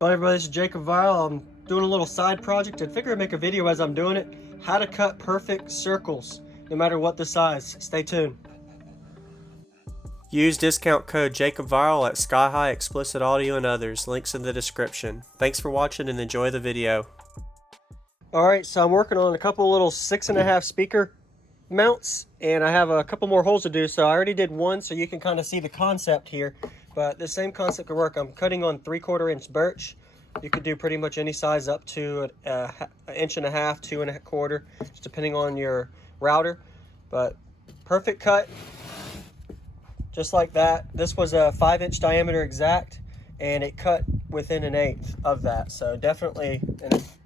Hello everybody, this is Jacob Vile. I'm doing a little side project. I figured I'd make a video as I'm doing it. How to cut perfect circles, no matter what the size. Stay tuned. Use discount code JacobVile at Sky High, Explicit Audio, and others. Links in the description. Thanks for watching and enjoy the video. Alright, so I'm working on a couple little 6.5 speaker mounts, and I have a couple more holes to do. So I already did one, so you can kind of see the concept here. But the same concept could work. I'm cutting on 3/4 inch birch. You could do pretty much any size up to an 1.5 inches, 2.25, just depending on your router. But perfect cut, just like that. This was a 5-inch diameter exact, and it cut within 1/8 of that. So definitely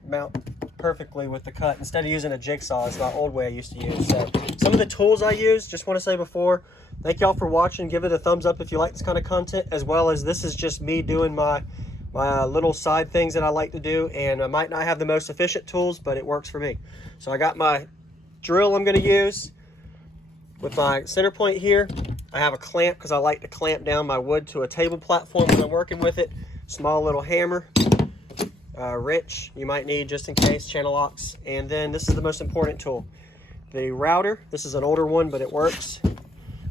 mount perfectly with the cut instead of using a jigsaw. It's the old way I used to use. So some of the tools I use, just want to say before, thank y'all for watching. Give it a thumbs up if you like this kind of content, as well as this is just me doing my little side things that I like to do, and I might not have the most efficient tools, but it works for me. So I got my drill I'm going to use with my center point here. I have a clamp because I like to clamp down my wood to a table platform when I'm working with it. Small little hammer, wrench you might need just in case, channel locks, and then this is the most important tool, the router. This is an older one, but it works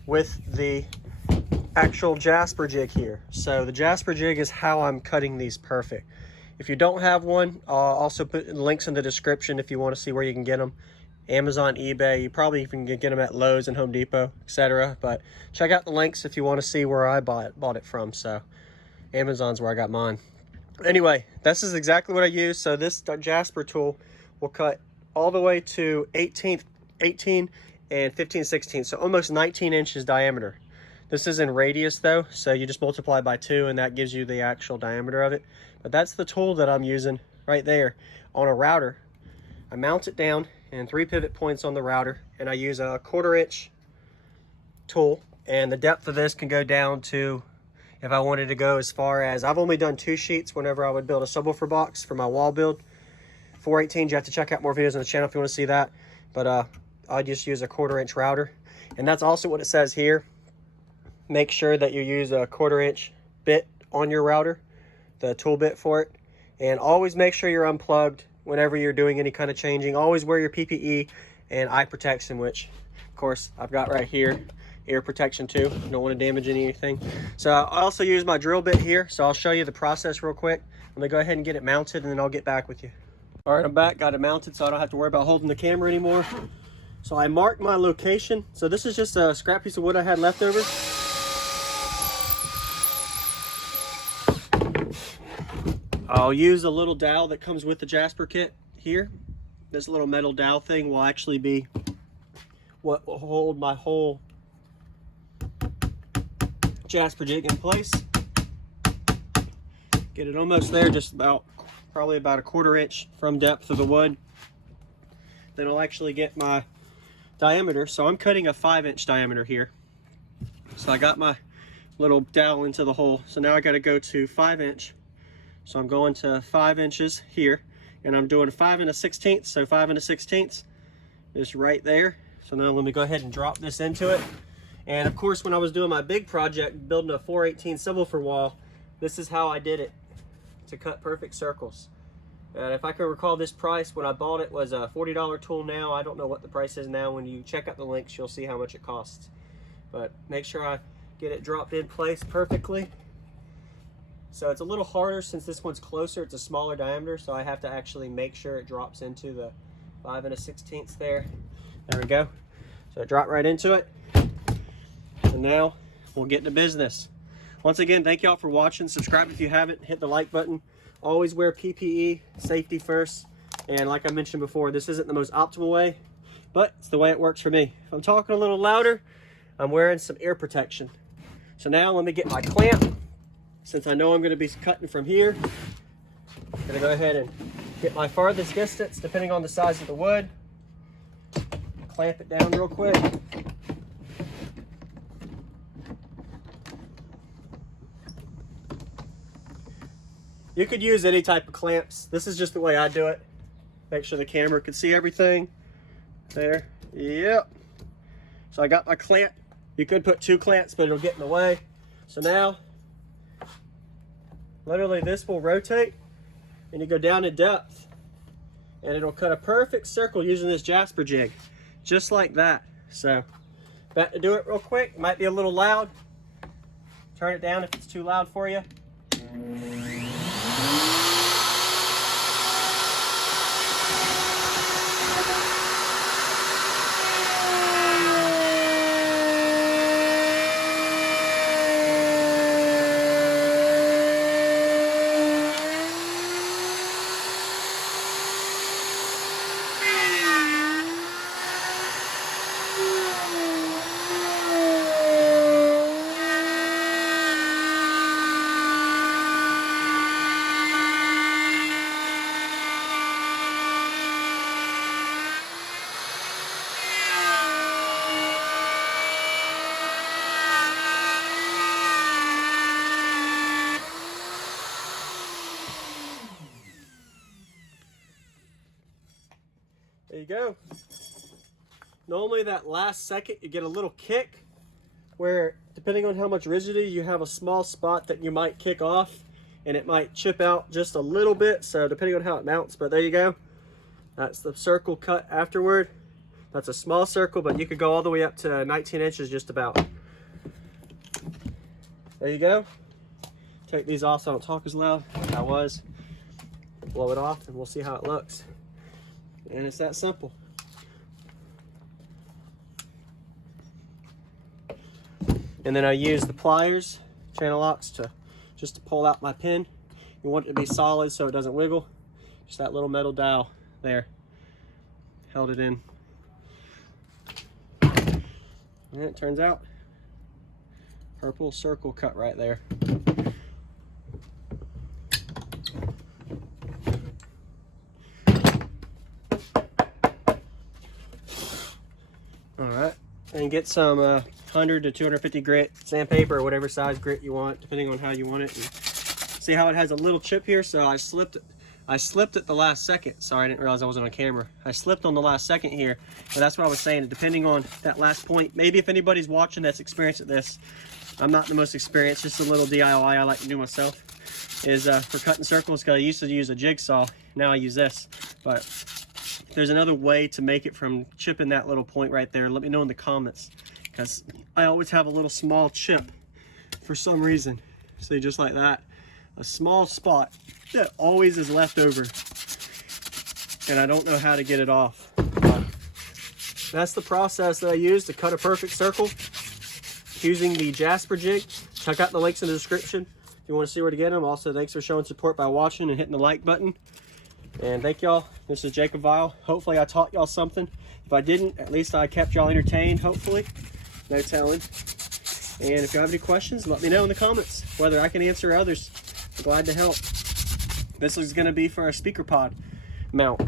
with the actual Jasper jig here. So the Jasper jig is how I'm cutting these perfect. If you don't have one, I'll also put links in the description if you want to see where you can get them. Amazon, eBay, you probably even get them at Lowe's and Home Depot, etc. But check out the links if you want to see where I bought it from. So Amazon's where I got mine. Anyway, this is exactly what I use. So this Jasper tool will cut all the way to 18 and 15/16, so almost 19 inches diameter. This is in radius though, so you just multiply by 2 and that gives you the actual diameter of it. But that's the tool that I'm using right there on a router. I mount it down and 3 pivot points on the router, and I use a 1/4 inch tool, and the depth of this can go down to, if I wanted to go as far as, I've only done 2 sheets whenever I would build a subwoofer box for my wall build. 4/18, you have to check out more videos on the channel if you want to see that. But I just use a 1/4 inch router, and that's also what it says here. Make sure that you use a 1/4 inch bit on your router, the tool bit for it, and always make sure you're unplugged whenever you're doing any kind of changing. Always wear your PPE and eye protection, which of course I've got right here. Ear protection too, don't want to damage anything. So I also use my drill bit here, so I'll show you the process real quick. I'm gonna go ahead and get it mounted, and then I'll get back with you. All right, I'm back, got it mounted, so I don't have to worry about holding the camera anymore. So I marked my location. So this is just a scrap piece of wood I had left over. I'll use a little dowel that comes with the Jasper kit here. This little metal dowel thing will actually be what will hold my whole Jasper jig in place. Get it almost there, just about, probably about a 1/4 inch from depth of the wood. Then I'll actually get my diameter. So I'm cutting a 5-inch diameter here. So I got my little dowel into the hole. So now I got to go to 5-inch. So I'm going to 5 inches here, and I'm doing 5 1/16. So 5 1/16 is right there. So now let me go ahead and drop this into it. And of course, when I was doing my big project, building a 4/18 subwoofer wall, this is how I did it to cut perfect circles. And if I can recall, this price when I bought it was a $40 tool. Now I don't know what the price is now. When you check out the links, you'll see how much it costs. But make sure I get it dropped in place perfectly. So it's a little harder since this one's closer. It's a smaller diameter, so I have to actually make sure it drops into the 5 1/16 there. There we go. So it dropped right into it. And now we'll get to business. Once again, thank y'all for watching. Subscribe if you haven't. Hit the like button. Always wear PPE, safety first. And like I mentioned before, this isn't the most optimal way, but it's the way it works for me. If I'm talking a little louder, I'm wearing some ear protection. So now let me get my clamp. Since I know I'm going to be cutting from here, I'm going to go ahead and get my farthest distance, depending on the size of the wood. Clamp it down real quick. You could use any type of clamps. This is just the way I do it. Make sure the camera can see everything. There. Yep. So I got my clamp. You could put 2 clamps, but it'll get in the way. So now Literally this will rotate and you go down in depth and it'll cut a perfect circle using this Jasper jig, just like that. So about to do it real quick. Might be a little loud. Turn it down if it's too loud for you. There you go. Normally that last second you get a little kick where, depending on how much rigidity, you have a small spot that you might kick off and it might chip out just a little bit, so depending on how it mounts. But there you go. That's the circle cut afterward. That's a small circle, but you could go all the way up to 19 inches just about. There you go. Take these off so I don't talk as loud. I was. Blow it off and we'll see how it looks. And it's that simple. And then I use the pliers, channel locks, just to pull out my pin. You want it to be solid so it doesn't wiggle. Just that little metal dowel there. Held it in. And it turns out, purple circle cut right there. Alright, and get some 100 to 250 grit sandpaper or whatever size grit you want, depending on how you want it. And see how it has a little chip here? So I slipped at the last second. Sorry, I didn't realize I wasn't on camera. I slipped on the last second here, but that's what I was saying. Depending on that last point, maybe if anybody's watching that's experienced at this, I'm not the most experienced, just a little DIY I like to do myself, is for cutting circles, because I used to use a jigsaw. Now I use this. But if there's another way to make it from chipping that little point right there, let me know in the comments, because I always have a little small chip for some reason. See, just like that, a small spot that always is left over, and I don't know how to get it off. But that's the process that I use to cut a perfect circle using the Jasper jig. Check out the links in the description if you want to see where to get them. Also, thanks for showing support by watching and hitting the like button. And thank y'all. This is Jacob Vile. Hopefully I taught y'all something. If I didn't, at least I kept y'all entertained, hopefully. No telling. And if you have any questions, let me know in the comments, whether I can answer others. I'm glad to help. This is going to be for a speaker pod mount.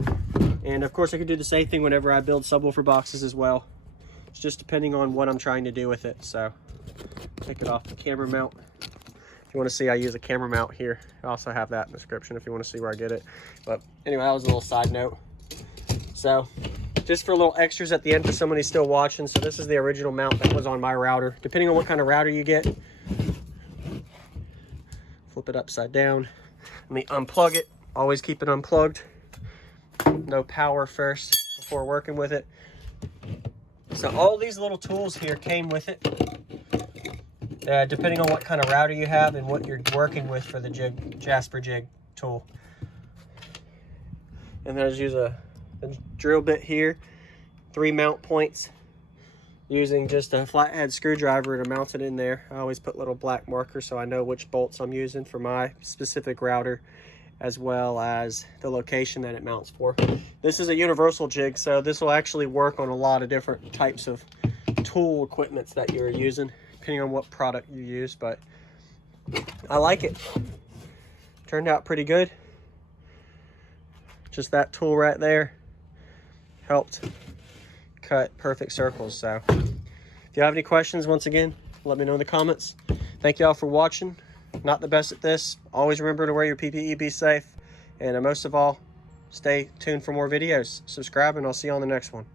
And of course I can do the same thing whenever I build subwoofer boxes as well. It's just depending on what I'm trying to do with it. So take it off the camera mount. If you want to see, I use a camera mount here. I also have that in the description if you want to see where I get it. But anyway, that was a little side note. So just for a little extras at the end for somebody still watching. So this is the original mount that was on my router. Depending on what kind of router you get, flip it upside down. Let me unplug it. Always keep it unplugged. No power first before working with it. So all these little tools here came with it. Depending on what kind of router you have and what you're working with for the Jasper jig tool. And then I just use a drill bit here, 3 mount points, using just a flathead screwdriver to mount it in there. I always put little black markers so I know which bolts I'm using for my specific router, as well as the location that it mounts for. This is a universal jig, so this will actually work on a lot of different types of tool equipments that you're using, depending on what product you use. But I like it. Turned out pretty good. Just that tool right there helped cut perfect circles. So if you have any questions, once again, let me know in the comments. Thank y'all for watching. Not the best at this. Always remember to wear your PPE, be safe, and most of all, stay tuned for more videos. Subscribe, and I'll see you on the next one.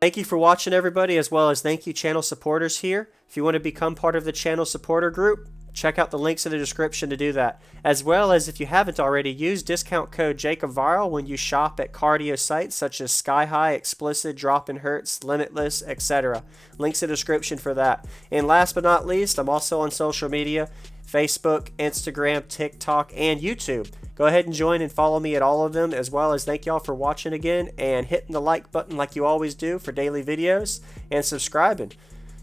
Thank you for watching, everybody, as well as thank you channel supporters here. If you want to become part of the channel supporter group, check out the links in the description to do that. As well as, if you haven't already, use discount code JACOBVIRAL when you shop at cardio sites such as Sky High, Explicit, Droppin' Hertz, Limitless, etc. Links in the description for that. And last but not least, I'm also on social media: Facebook, Instagram, TikTok, and YouTube. Go ahead and join and follow me at all of them, as well as thank y'all for watching again and hitting the like button like you always do for daily videos, and subscribing.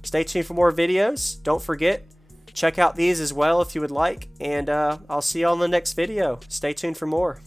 Stay tuned for more videos. Don't forget, check out these as well if you would like, and I'll see you all in the next video. Stay tuned for more.